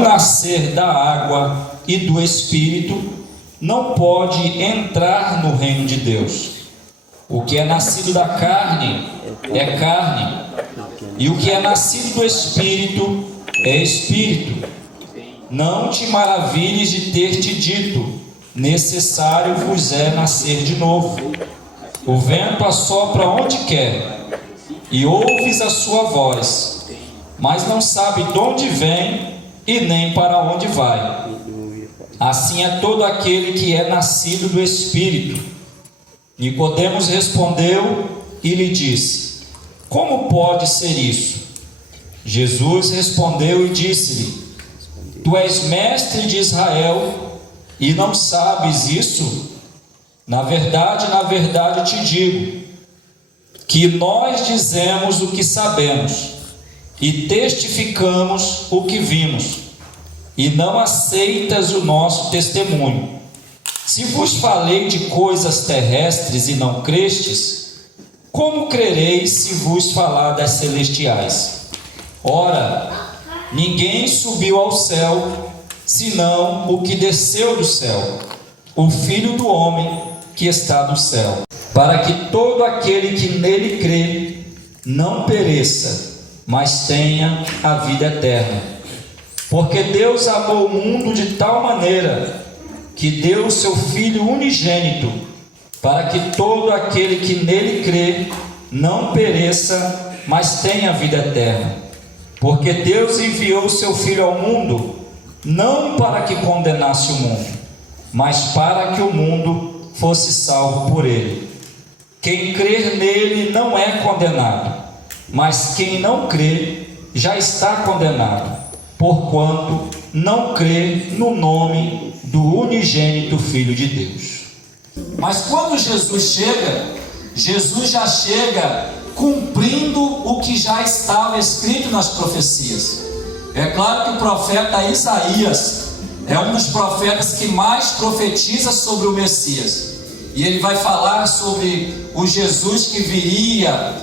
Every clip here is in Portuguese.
não nascer da água e do Espírito, não pode entrar no reino de Deus. O que é nascido da carne é carne, e o que é nascido do Espírito é Espírito. Não te maravilhes de ter te dito: necessário vos é nascer de novo. O vento assopra onde quer, e ouves a sua voz, mas não sabe de onde vem e nem para onde vai. Assim é todo aquele que é nascido do Espírito. Nicodemos respondeu e lhe disse: como pode ser isso? Jesus respondeu e disse-lhe: tu és mestre de Israel e não sabes isso? Na verdade te digo, que nós dizemos o que sabemos e testificamos o que vimos, e não aceitas o nosso testemunho. Se vos falei de coisas terrestres e não crestes, como crereis se vos falar das celestiais? Ora, ninguém subiu ao céu, senão o que desceu do céu, o Filho do homem que está no céu, para que todo aquele que nele crê não pereça, mas tenha a vida eterna. Porque Deus amou o mundo de tal maneira que deu o seu Filho unigênito, para que todo aquele que nele crê não pereça, mas tenha a vida eterna. Porque Deus enviou o seu Filho ao mundo, não para que condenasse o mundo, mas para que o mundo fosse salvo por ele. Quem crer nele não é condenado, mas quem não crê já está condenado, porquanto não crê no nome do unigênito Filho de Deus. Mas quando Jesus já chega cumprindo o que já estava escrito nas profecias. É claro que o profeta Isaías é um dos profetas que mais profetiza sobre o Messias, e ele vai falar sobre o Jesus que viria,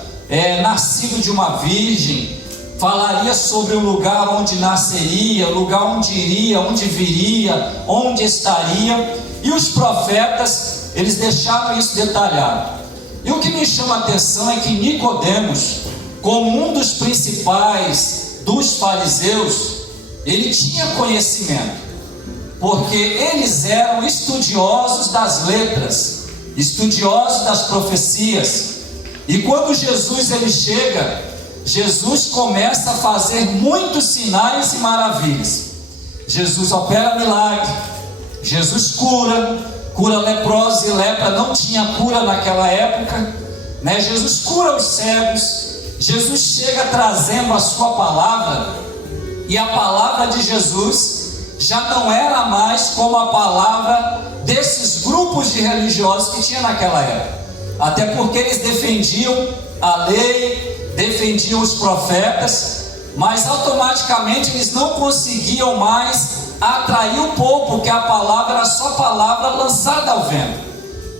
nascido de uma virgem, falaria sobre o lugar onde nasceria, o lugar onde iria, onde viria, onde estaria, e os profetas, eles deixaram isso detalhado. E o que me chama a atenção é que Nicodemos, como um dos principais dos fariseus, ele tinha conhecimento, porque eles eram estudiosos das letras, estudiosos das profecias. E quando Jesus ele chega, Jesus começa a fazer muitos sinais e maravilhas. Jesus opera milagre, Jesus cura leprosos, e lepra não tinha cura naquela época, né? Jesus cura os cegos. Jesus chega trazendo a sua palavra, e a palavra de Jesus já não era mais como a palavra desses grupos de religiosos que tinha naquela época, até porque eles defendiam a lei, defendiam os profetas, mas automaticamente eles não conseguiam mais atrair o povo, porque a palavra era só palavra lançada ao vento.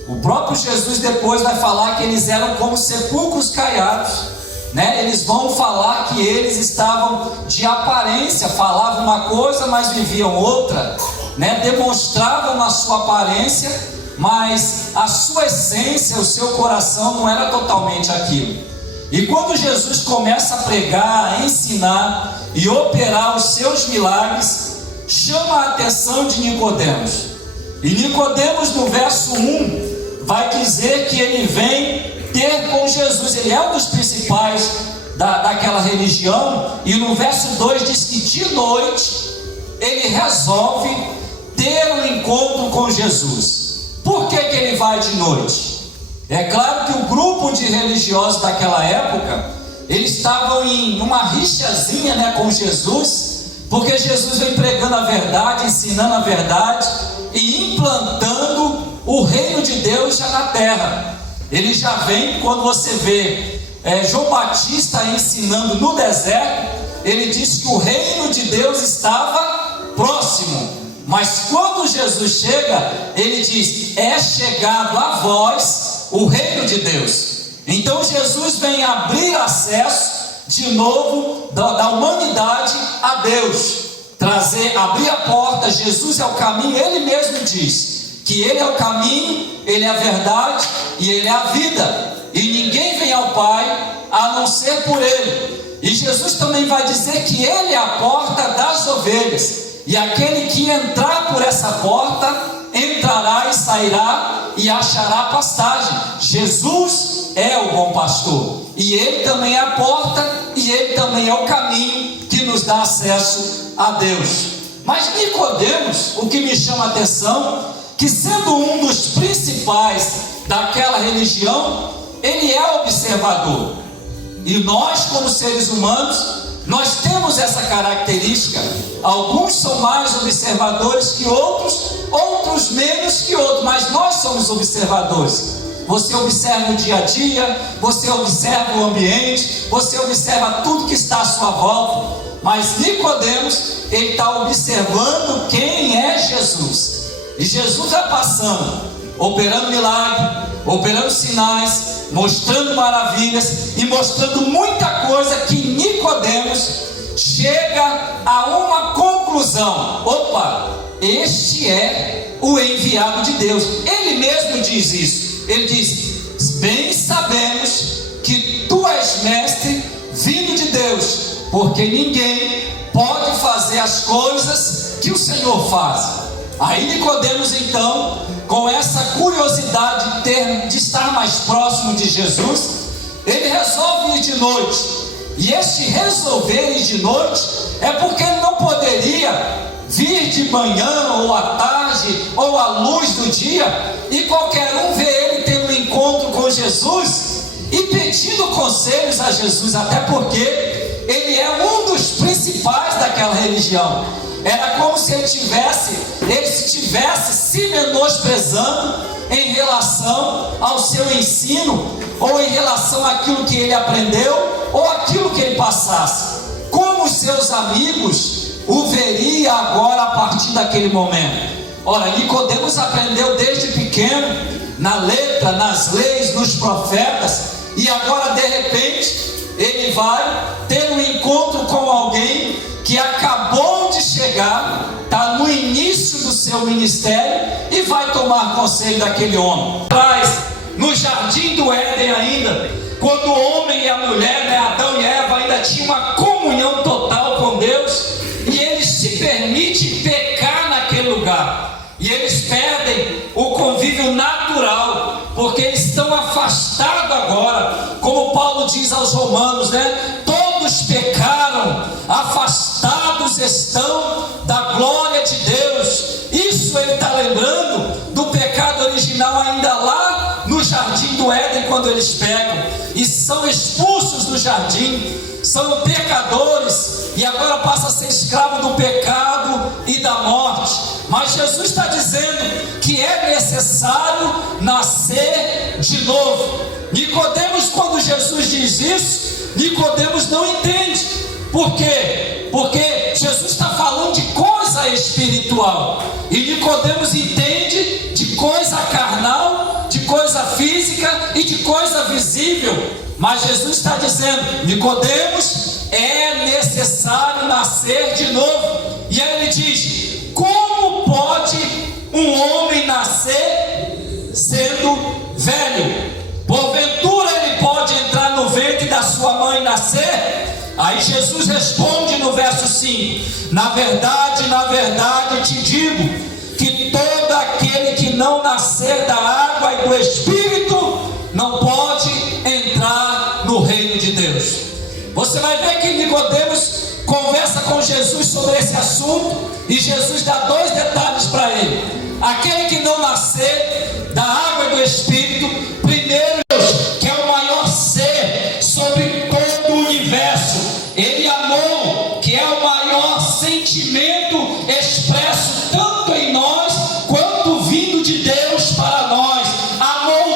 O próprio Jesus depois vai falar que eles eram como sepulcros caiados, né? Eles vão falar que eles estavam de aparência, falavam uma coisa, mas viviam outra, né? Demonstravam a sua aparência, mas a sua essência, o seu coração não era totalmente aquilo. E quando Jesus começa a pregar, a ensinar e operar os seus milagres, chama a atenção de Nicodemos. E Nicodemos, no verso 1, vai dizer que ele vem ter com Jesus. Ele é um dos principais daquela religião. E no verso 2 diz que de noite ele resolve ter um encontro com Jesus. Por que ele vai de noite? É claro que o grupo de religiosos daquela época, eles estavam em uma rixazinha, né, com Jesus, porque Jesus vem pregando a verdade, ensinando a verdade e implantando o reino de Deus já na terra. Ele já vem, quando você vê João Batista ensinando no deserto, ele diz que o reino de Deus estava próximo. Mas quando Jesus chega, ele diz: é chegado a vós o reino de Deus. Então Jesus vem abrir acesso de novo da humanidade a Deus. abrir a porta. Jesus é o caminho. Ele mesmo diz que Ele é o caminho, Ele é a verdade e Ele é a vida, e ninguém vem ao Pai a não ser por Ele. E Jesus também vai dizer que Ele é a porta das ovelhas, e aquele que entrar por essa porta entrará e sairá e achará pastagem. Jesus é o bom pastor, e Ele também é a porta, e Ele também é o caminho que nos dá acesso a Deus. Mas Nicodemos, o que me chama a atenção, que sendo um dos principais daquela religião, ele é observador. E nós, como seres humanos, nós temos essa característica. Alguns são mais observadores que outros, outros menos que outros, mas nós somos observadores. Você observa o dia a dia, você observa o ambiente, você observa tudo que está à sua volta. Mas Nicodemos, ele está observando quem é Jesus. E Jesus vai passando, operando milagre, operando sinais, mostrando maravilhas e mostrando muita coisa, que Nicodemos chega a uma conclusão: opa, este é o enviado de Deus. Ele mesmo diz isso. Ele diz: bem sabemos que tu és mestre vindo de Deus, porque ninguém pode fazer as coisas que o Senhor faz. Aí Nicodemos, então, com essa curiosidade de estar mais próximo de Jesus, ele resolve ir de noite. E este resolver ir de noite é porque ele não poderia vir de manhã ou à tarde ou à luz do dia e qualquer um ver ele tendo um encontro com Jesus e pedindo conselhos a Jesus, até porque ele é um dos principais daquela religião. Era como se ele estivesse se menosprezando em relação ao seu ensino, ou em relação àquilo que ele aprendeu, ou aquilo que ele passasse. Como os seus amigos o veria agora a partir daquele momento? Ora, Nicodemos aprendeu desde pequeno, na letra, nas leis, nos profetas, e agora de repente ele vai ter um encontro com alguém que acabou de chegar, está no início do seu ministério, e vai tomar conselho daquele homem. Traz no jardim do Éden ainda, quando o homem e a mulher, Adão e Eva, ainda tinham uma comunhão total com Deus, e eles se permitem pecar naquele lugar, e eles perdem o convívio natural, porque eles estão afastados agora, como Paulo diz aos Romanos, todos pecaram, afastados estão da glória de Deus. Isso ele está lembrando do pecado original ainda lá no jardim do Éden, quando eles pecam e são expulsos do jardim, são pecadores, e agora passa a ser escravo do pecado e da morte. Mas Jesus está dizendo que é necessário nascer de novo. Nicodemos, quando Jesus diz isso, Nicodemos não entende. Por quê? Porque Jesus está falando de coisa espiritual, e Nicodemos entende de coisa carnal, de coisa física e de coisa visível. Mas Jesus está dizendo: Nicodemos, é necessário nascer de novo. E aí ele diz: como pode um homem nascer sendo velho? Porventura ele pode entrar no ventre da sua mãe e nascer? Aí Jesus responde no verso 5: na verdade, te digo, que todo aquele que não nascer da água e do Espírito não pode entrar no reino de Deus. Você vai ver que Nicodemos conversa com Jesus sobre esse assunto, e Jesus dá dois detalhes para ele: aquele que não nascer da água e do Espírito, primeiro, que é o maior ser sobre todo o universo, ele amou, que é o maior sentimento expresso tanto em nós quanto vindo de Deus para nós. Amou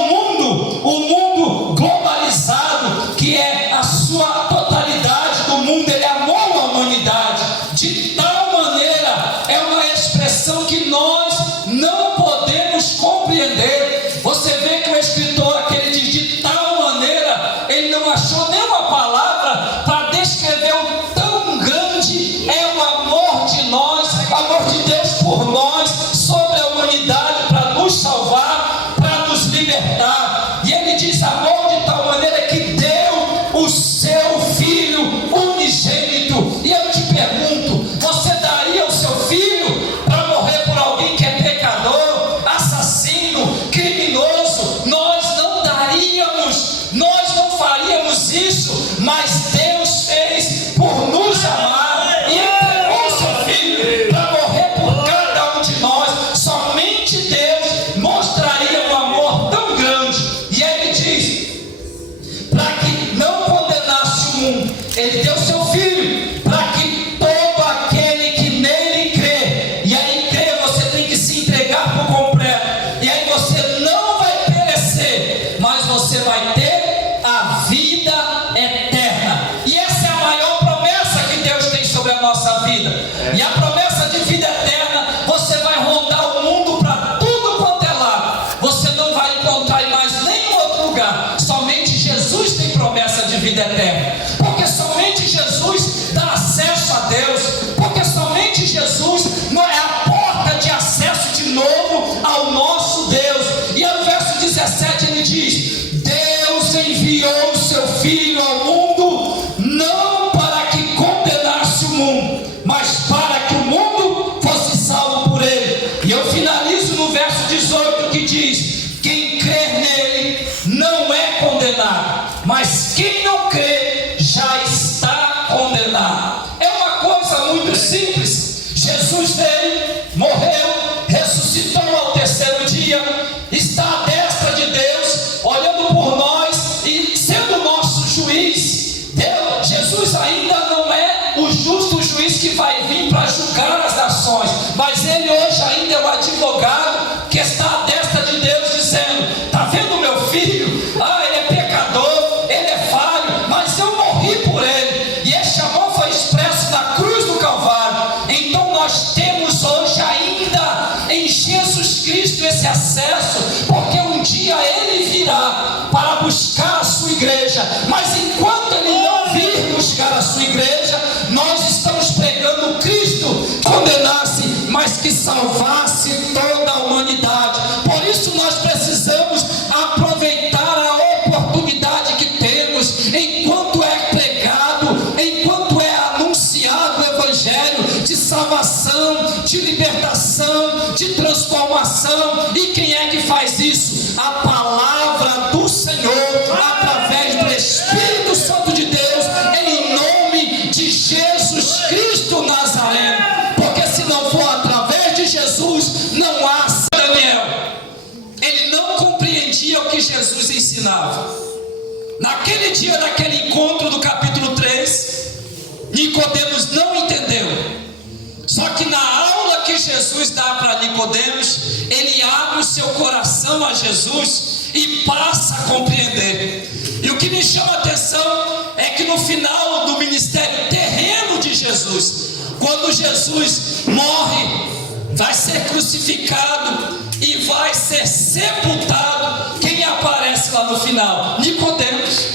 o mundo globalizado, que é a sua totalidade do mundo. Ele amou a humanidade de tal maneira, é uma expressão que nós não podemos compreender. Você vê que o escritor, aquele diz de tal maneira, ele não achou nenhuma palavra para descrever o tão grande é o amor de nós. Jesus veio, morreu, ressuscitou ao terceiro dia, está à destra de Deus, olhando por nós e sendo nosso juiz. Jesus ainda não é o justo juiz que vai vir para julgar as nações, mas ele hoje ainda é o advogado que está à destra de Deus, dizendo: está vendo meu filho? Ele é pecador, ele é falho, mas eu morri por ele, e este amor foi expresso na cruz do Calvário. Então nós temos hoje ainda em Jesus Cristo esse acesso, porque um dia ele virá para buscar a sua igreja, mas enquanto ele não vir buscar a sua igreja, nós estamos pregando Cristo condenasse, mas que salvasse toda a humanidade. Por isso nós precisamos aproveitar a oportunidade que temos, enquanto é pregado, enquanto é anunciado o evangelho de salvação, de libertação, de transformação. E quem é que faz isso? A palavra do Senhor, através do Espírito Santo de Deus, em nome de Jesus Cristo Nazareno. Porque se não for através de Jesus, não há. Daniel, ele não compreendia o que Jesus ensinava. Naquele dia, naquele encontro do capítulo 3, Nicodemos não entendeu. Só que na aula que Jesus dá para Nicodemos, ele abre o seu coração a Jesus e passa a compreender. E o que me chama a atenção é que no final do ministério terreno de Jesus, quando Jesus morre, vai ser crucificado e vai ser sepultado, quem aparece lá no final? Nicodemos.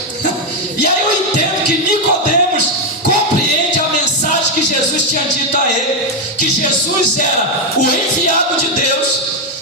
E aí eu entendo que Nicodemos compreende a mensagem que Jesus tinha dito a ele, que Jesus era o enviado de Deus,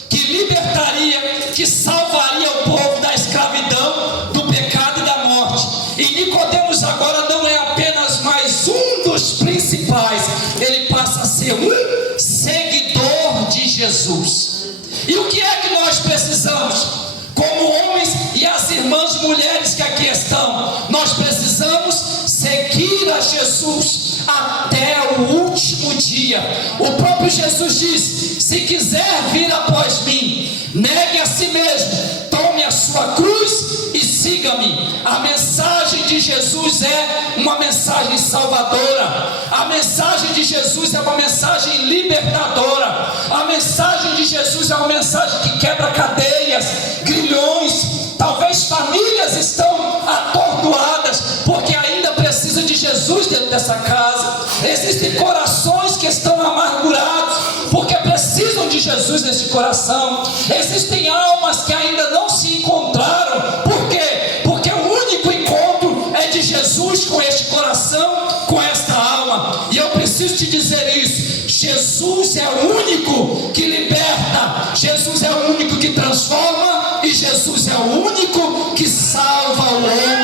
que libertaria, que salvaria o povo da escravidão, do pecado e da morte. E Nicodemos agora não é apenas mais um dos principais, ele passa a ser um seguidor de Jesus. E o que é que nós precisamos? Como homens e as irmãs mulheres que aqui estão, nós precisamos seguir a Jesus até o último dia. O próprio Jesus diz: se quiser vir após mim, negue a si mesmo, tome a sua cruz e siga-me. A mensagem de Jesus é uma mensagem salvadora. A mensagem de Jesus é uma mensagem libertadora. A mensagem de Jesus é uma mensagem que quebra cadeias, grilhões. Talvez famílias estão atordoadas porque ainda precisam de Jesus dentro dessa casa. Existem corações que estão amargurados porque precisam de Jesus nesse coração. Existem almas que ainda não se encontraram. Por quê? Porque o único encontro é de Jesus com este coração, com esta alma. E eu preciso te dizer isso: Jesus é o único que liberta, Jesus é o único que transforma, e Jesus é o único que salva o homem.